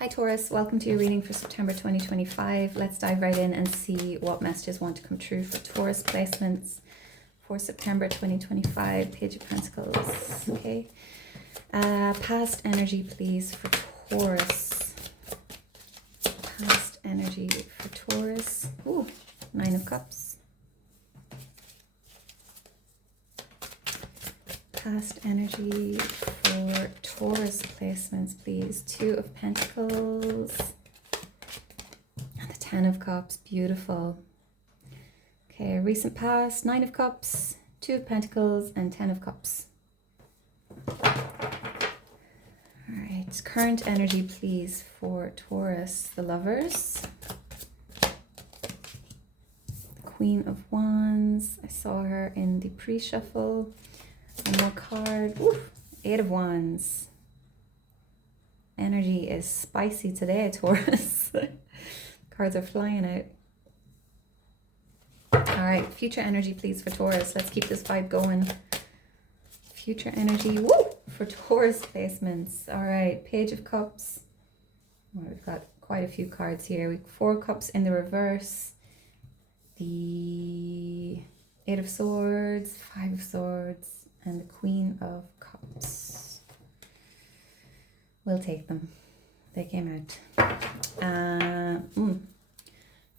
Hi Taurus, welcome to your reading for September 2025. Let's dive right in and see what messages want to come true for Taurus placements for September 2025. Page of Pentacles. Okay. Past energy, please, for Taurus. Past energy for Taurus. Ooh, Nine of Cups. Past energy for Taurus placements, please. Two of Pentacles and the Ten of Cups. Beautiful. Okay, recent past, Nine of Cups, Two of Pentacles, and Ten of Cups. All right, current energy, please, for Taurus. The Lovers. The Queen of Wands. I saw her in the pre-shuffle. One more card. Oof. Eight of Wands. Energy is spicy today, Taurus. Cards are flying out. All right, future energy, please, for Taurus. Let's keep this vibe going. Future energy, woo, for Taurus placements. All right, Page of Cups. Well, we've got quite a few cards here. We've Four Cups in the reverse. The Eight of Swords, Five of Swords, and the Queen of Cups. We'll take them. They came out.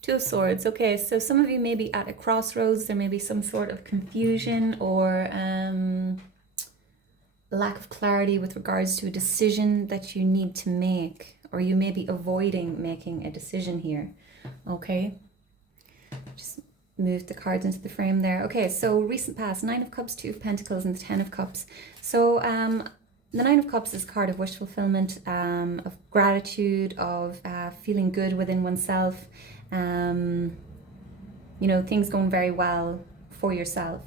Two of Swords. Okay, so some of you may be at a crossroads. There may be some sort of confusion or lack of clarity with regards to a decision that you need to make, or you may be avoiding making a decision here. Okay, just move the cards into the frame there. Okay, so recent past, Nine of Cups, Two of Pentacles, and the Ten of Cups. So the Nine of Cups is a card of wish fulfillment, of gratitude, of feeling good within oneself, you know, things going very well for yourself.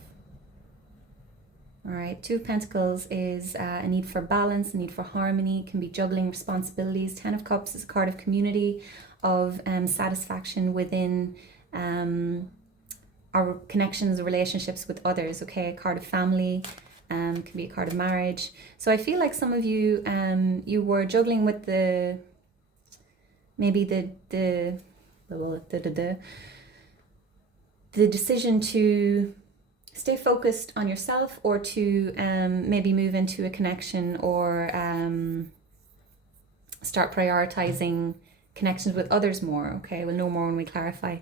All right, Two of Pentacles is a need for balance, a need for harmony, can be juggling responsibilities. Ten of Cups is a card of community, of satisfaction within our connections, relationships with others. Okay, a card of family, can be a card of marriage. So I feel like some of you, you were juggling with the decision to stay focused on yourself, or to maybe move into a connection, or start prioritizing connections with others more. Okay, we'll know more when we clarify.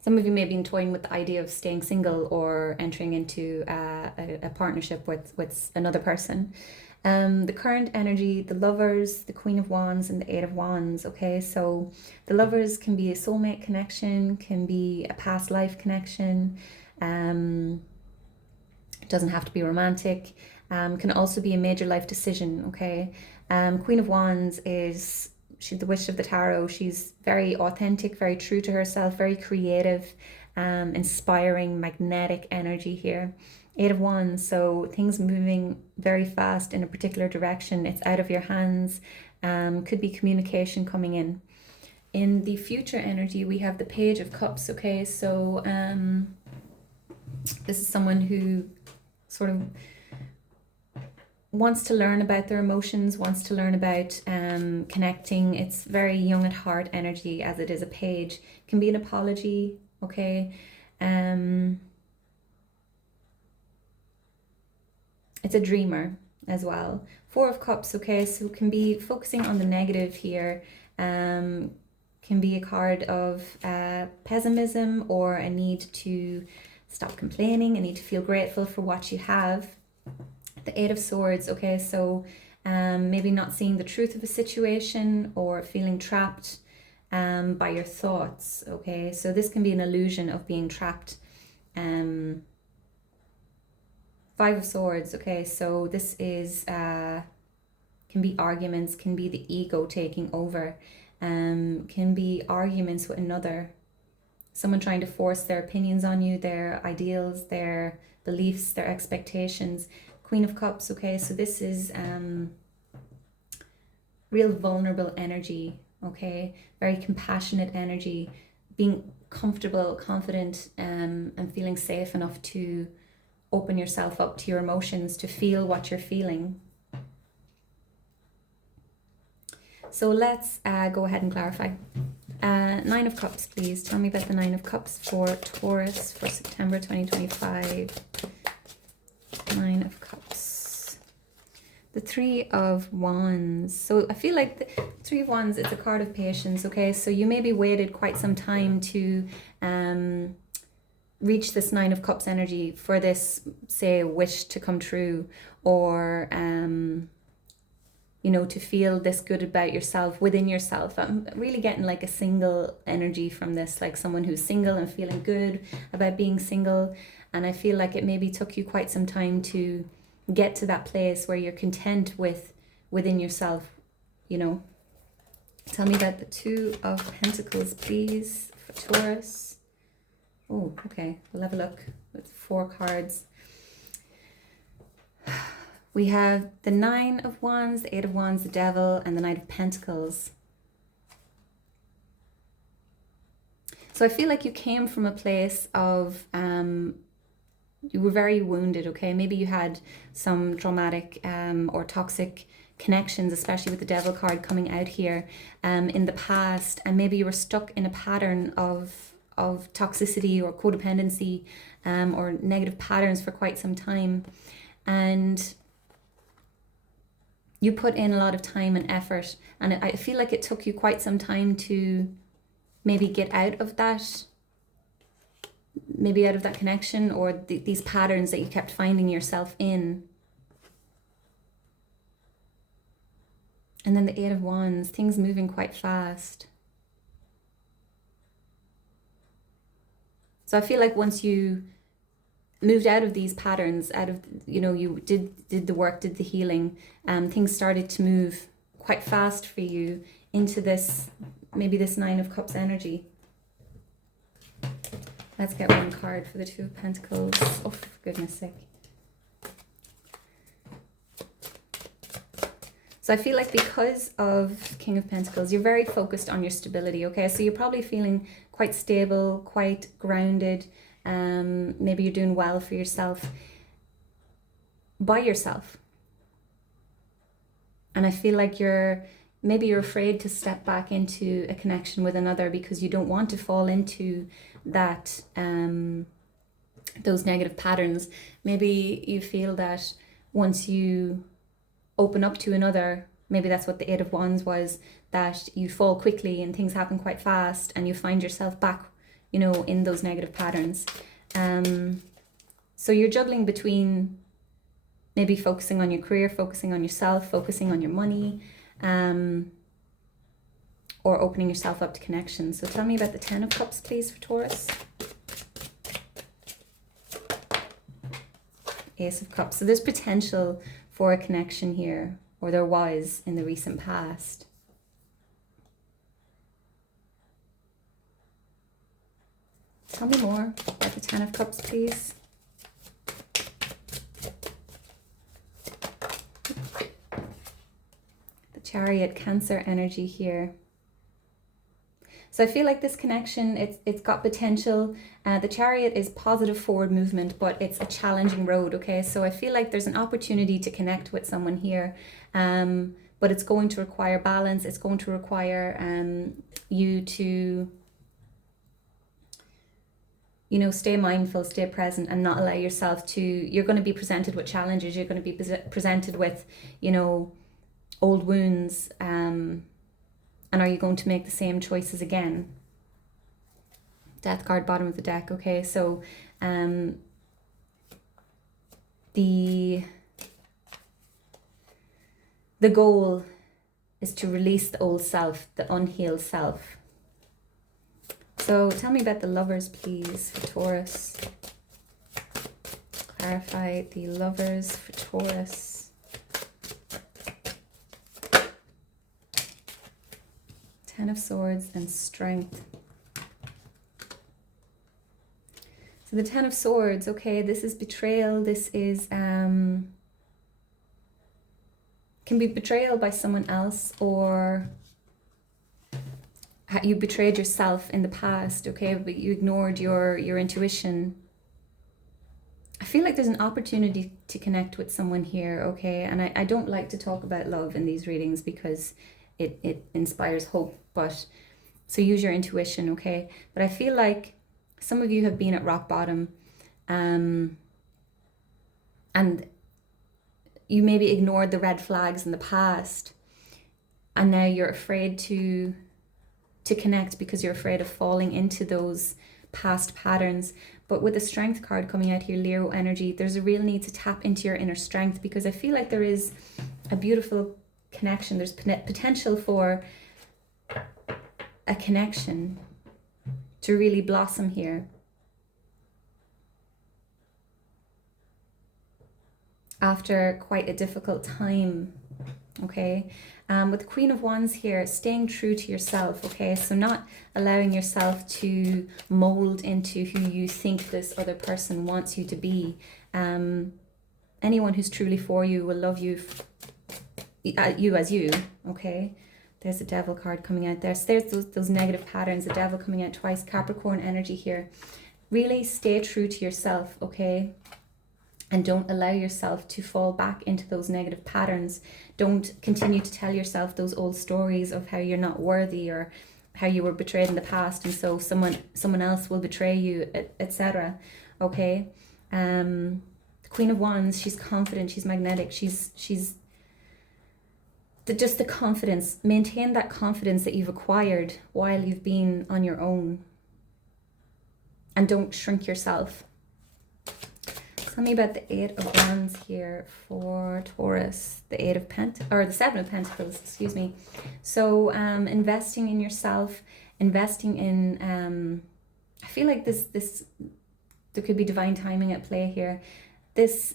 Some of you may have been toying with the idea of staying single or entering into a partnership with another person. The current energy, the Lovers, the Queen of Wands, and the Eight of Wands. Okay, so the Lovers can be a soulmate connection, can be a past life connection. It doesn't have to be romantic. Can also be a major life decision. Okay, Queen of Wands is, she's the witch of the tarot. She's very authentic, very true to herself, very creative, inspiring, magnetic energy here. Eight of Wands, so things moving very fast in a particular direction. It's out of your hands. Could be communication coming in. In the future energy, we have the Page of Cups. Okay, so this is someone who sort of wants to learn about their emotions, wants to learn about connecting. It's very young at heart energy, as it is a page. Can be an apology. Okay, it's a dreamer as well. Four of Cups. Okay, so can be focusing on the negative here. Can be a card of pessimism, or a need to stop complaining, a need to feel grateful for what you have. The Eight of Swords. Okay, so maybe not seeing the truth of a situation, or feeling trapped by your thoughts. Okay, so this can be an illusion of being trapped. Five of Swords. Okay, so this is can be arguments, can be the ego taking over, can be arguments with another, someone trying to force their opinions on you, their ideals, their beliefs, their expectations. Queen of Cups. Okay, so this is real vulnerable energy. Okay, very compassionate energy, being comfortable, confident, and feeling safe enough to open yourself up to your emotions, to feel what you're feeling. So let's go ahead and clarify. Nine of Cups, please. Tell me about the Nine of Cups for Taurus for September 2025. Nine of Cups. The Three of Wands. So I feel like the Three of Wands, it's a card of patience, okay? So you maybe waited quite some time to reach this Nine of Cups energy for this, say, wish to come true, or you know, to feel this good about yourself, within yourself. I'm really getting like a single energy from this, like someone who's single and feeling good about being single. And I feel like it maybe took you quite some time to get to that place where you're content within yourself, you know. Tell me about the Two of Pentacles, please, for Taurus. Oh, okay, we'll have a look with 4 cards. We have the Nine of Wands, the Eight of Wands, the Devil, and the Knight of Pentacles. So I feel like you came from a place of, you were very wounded, okay? Maybe you had some traumatic or toxic connections, especially with the Devil card coming out here in the past. And maybe you were stuck in a pattern of toxicity or codependency or negative patterns for quite some time. And you put in a lot of time and effort, and I feel like it took you quite some time to maybe get out of that, maybe out of that connection, or these patterns that you kept finding yourself in. And then the Eight of Wands, things moving quite fast. So I feel like once you moved out of these patterns, out of, you know, you did the work, did the healing, things started to move quite fast for you into this, maybe this Nine of Cups energy. Let's get one card for the Two of Pentacles. Oh, for goodness sake. So I feel like because of King of Pentacles, you're very focused on your stability, okay? So you're probably feeling quite stable, quite grounded. Maybe you're doing well for yourself, by yourself. And I feel like maybe you're afraid to step back into a connection with another because you don't want to fall into that, those negative patterns. Maybe you feel that once you open up to another, maybe that's what the Eight of Wands was, that you fall quickly and things happen quite fast and you find yourself back, you know, in those negative patterns. So you're juggling between maybe focusing on your career, focusing on yourself, focusing on your money, or opening yourself up to connections. So tell me about the Ten of Cups, please, for Taurus. Ace of Cups. So there's potential for a connection here, or there was in the recent past. Tell me more about the Ten of Cups, please. The Chariot, Cancer energy here. So I feel like this connection, it's got potential. The Chariot is positive forward movement, but it's a challenging road, okay? So I feel like there's an opportunity to connect with someone here, but it's going to require balance. It's going to require you to, you know, stay mindful, stay present, and not allow yourself to, you're going to be presented with challenges. You're going to be presented with, you know, old wounds, and are you going to make the same choices again? Death card, bottom of the deck, okay? So the goal is to release the old self, the unhealed self. So tell me about the Lovers, please, for Taurus. Clarify the Lovers for Taurus. Ten of Swords and Strength. So the Ten of Swords, okay, this is betrayal. This is, can be betrayal by someone else, or you betrayed yourself in the past, okay, but you ignored your intuition. I feel like there's an opportunity to connect with someone here, okay? And I don't like to talk about love in these readings because it inspires hope. But so use your intuition, okay? But I feel like some of you have been at rock bottom, and you maybe ignored the red flags in the past, and now you're afraid to connect because you're afraid of falling into those past patterns. But with the strength card coming out here, Leo energy, there's a real need to tap into your inner strength, because I feel like there is a beautiful connection. There's potential for a connection to really blossom here. After quite a difficult time, okay? With the Queen of Wands here, staying true to yourself, okay? So not allowing yourself to mold into who you think this other person wants you to be. Anyone who's truly for you will love you, you as you, okay? There's a Devil card coming out there. So there's those negative patterns, the Devil coming out twice, Capricorn energy here. Really stay true to yourself, okay? And don't allow yourself to fall back into those negative patterns. Don't continue to tell yourself those old stories of how you're not worthy, or how you were betrayed in the past, and so someone else will betray you, etc. Okay? The Queen of Wands, she's confident, she's magnetic, she's just the confidence. Maintain that confidence that you've acquired while you've been on your own. And don't shrink yourself. Tell me about the Eight of Wands here for Taurus. The the Seven of Pentacles, excuse me. So investing in yourself, investing in I feel like this there could be divine timing at play here. This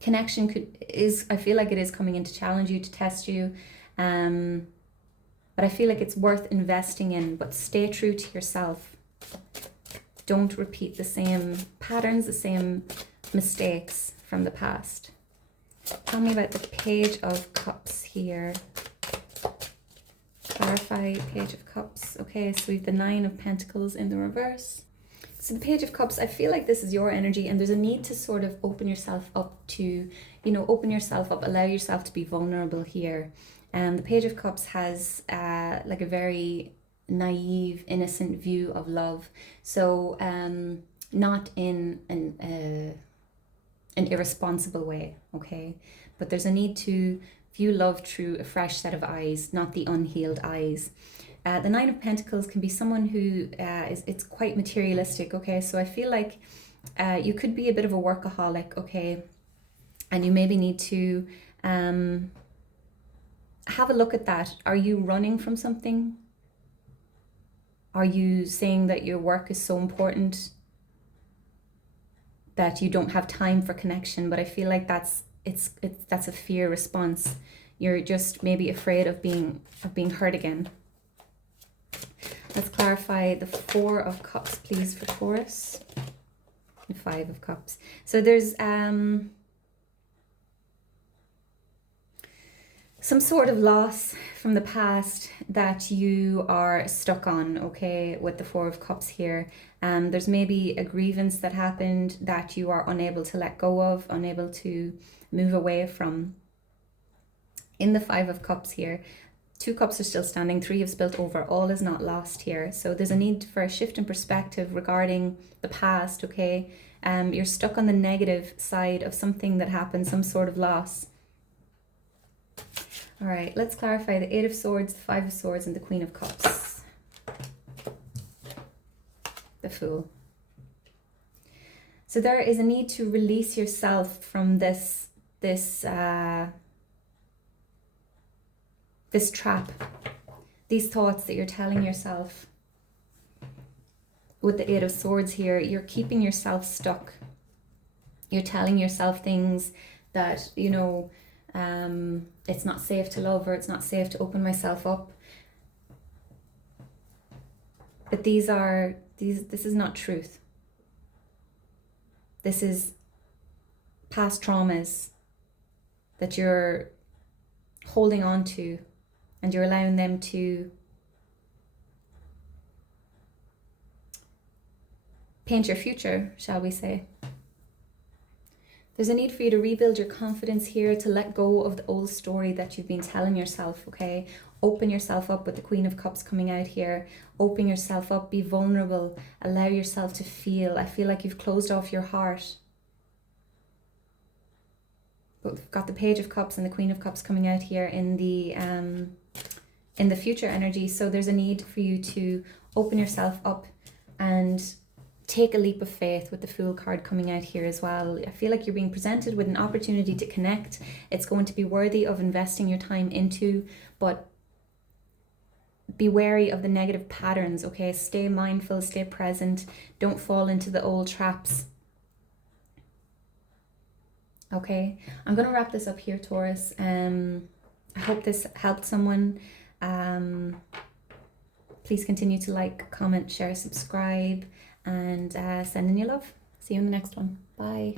connection I feel like it is coming in to challenge you, to test you. But I feel like it's worth investing in, but stay true to yourself. Don't repeat the same patterns, the same mistakes from the past. Tell me about the Page of Cups here. Clarify Page of Cups. Okay, so we have the Nine of Pentacles in the reverse. So the Page of Cups, I feel like this is your energy, and there's a need to sort of open yourself up to, open yourself up, allow yourself to be vulnerable here. The Page of Cups has like a very naive, innocent view of love. So not in an irresponsible way, okay? But there's a need to view love through a fresh set of eyes, not the unhealed eyes. The Nine of Pentacles can be someone who it's quite materialistic, okay? So I feel like you could be a bit of a workaholic, okay? And you maybe need to have a look at that. Are you running from something? Are you saying that your work is so important that you don't have time for connection? But I feel like that's a fear response. You're just maybe afraid of being hurt again. Let's clarify the Four of Cups, please, for Taurus. And Five of Cups. So there's some sort of loss from the past that you are stuck on, okay, with the Four of Cups here. There's maybe a grievance that happened that you are unable to let go of, unable to move away from. In the Five of Cups here, two cups are still standing, three have spilt over, all is not lost here. So there's a need for a shift in perspective regarding the past, okay? You're stuck on the negative side of something that happened, some sort of loss. All right, let's clarify the Eight of Swords, the Five of Swords, and the Queen of Cups. The Fool. So there is a need to release yourself from this trap, these thoughts that you're telling yourself. With the Eight of Swords here, you're keeping yourself stuck. You're telling yourself things that, it's not safe to love, or it's not safe to open myself up. But this is not truth. This is past traumas that you're holding on to, and you're allowing them to paint your future, shall we say. There's a need for you to rebuild your confidence here, to let go of the old story that you've been telling yourself, okay? Open yourself up with the Queen of Cups coming out here. Open yourself up, be vulnerable, allow yourself to feel. I feel like you've closed off your heart. But we've got the Page of Cups and the Queen of Cups coming out here in the future energy. So there's a need for you to open yourself up and take a leap of faith with the Fool card coming out here as well. I feel like you're being presented with an opportunity to connect. It's going to be worthy of investing your time into, but be wary of the negative patterns, okay? Stay mindful, stay present. Don't fall into the old traps. Okay, I'm going to wrap this up here, Taurus. I hope this helped someone. Please continue to like, comment, share, subscribe, and send in your love. See you in the next one. Bye.